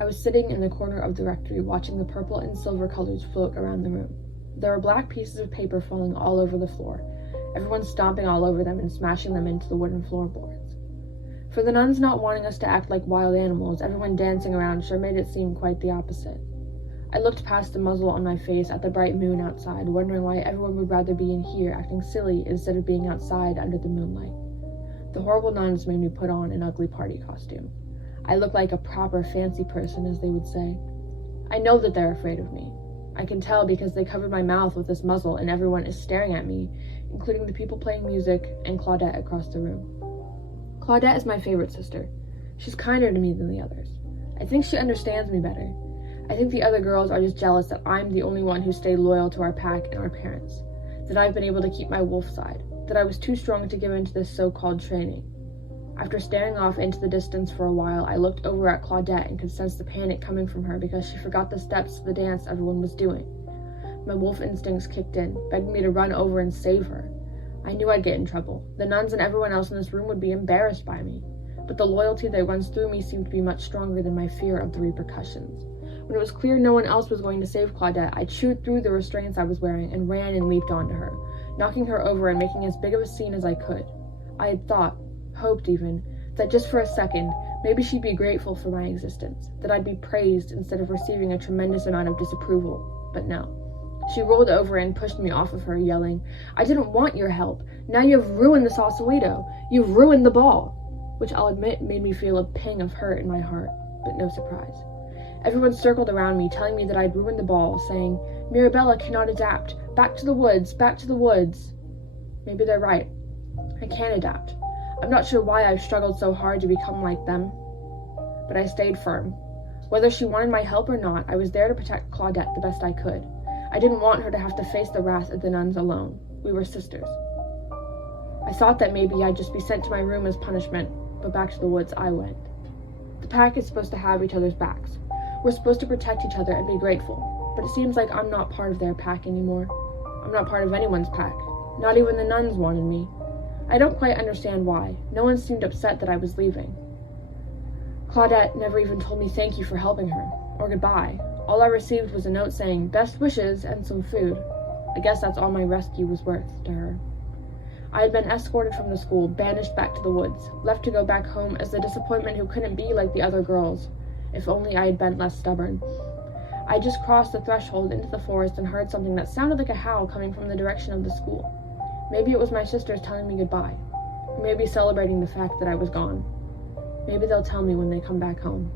I was sitting in the corner of the rectory watching the purple and silver colors float around the room. There were black pieces of paper falling all over the floor, everyone stomping all over them and smashing them into the wooden floorboards. For the nuns not wanting us to act like wild animals, everyone dancing around sure made it seem quite the opposite. I looked past the muzzle on my face at the bright moon outside, wondering why everyone would rather be in here acting silly instead of being outside under the moonlight. The horrible nuns made me put on an ugly party costume. I looked like a proper fancy person, as they would say. I know that they're afraid of me. I can tell because they covered my mouth with this muzzle and everyone is staring at me, including the people playing music and Claudette across the room. Claudette is my favorite sister. She's kinder to me than the others. I think she understands me better. I think the other girls are just jealous that I'm the only one who stayed loyal to our pack and our parents, that I've been able to keep my wolf side, that I was too strong to give in to this so-called training. After staring off into the distance for a while, I looked over at Claudette and could sense the panic coming from her because she forgot the steps to the dance everyone was doing. My wolf instincts kicked in, begging me to run over and save her. I knew I'd get in trouble. The nuns and everyone else in this room would be embarrassed by me, but the loyalty that runs through me seemed to be much stronger than my fear of the repercussions. When it was clear no one else was going to save Claudette, I chewed through the restraints I was wearing and ran and leaped onto her, knocking her over and making as big of a scene as I could. I had thought, hoped even, that just for a second, maybe she'd be grateful for my existence, that I'd be praised instead of receiving a tremendous amount of disapproval. But no. She rolled over and pushed me off of her, yelling, "I didn't want your help. Now you have ruined the Sausalito. You've ruined the ball," which I'll admit made me feel a pang of hurt in my heart, but no surprise. Everyone circled around me, telling me that I'd ruined the ball, saying, "Mirabella cannot adapt. Back to the woods, back to the woods." Maybe they're right. I can't adapt. I'm not sure why I've struggled so hard to become like them, but I stayed firm. Whether she wanted my help or not, I was there to protect Claudette the best I could. I didn't want her to have to face the wrath of the nuns alone. We were sisters. I thought that maybe I'd just be sent to my room as punishment, but back to the woods I went. The pack is supposed to have each other's backs. We're supposed to protect each other and be grateful, but it seems like I'm not part of their pack anymore. I'm not part of anyone's pack. Not even the nuns wanted me. I don't quite understand why. No one seemed upset that I was leaving. Claudette never even told me thank you for helping her, or goodbye. All I received was a note saying, "Best wishes," and some food. I guess that's all my rescue was worth to her. I had been escorted from the school, banished back to the woods, left to go back home as the disappointment who couldn't be like the other girls. If only I had been less stubborn. I just crossed the threshold into the forest and heard something that sounded like a howl coming from the direction of the school. Maybe it was my sisters telling me goodbye, or maybe celebrating the fact that I was gone. Maybe they'll tell me when they come back home.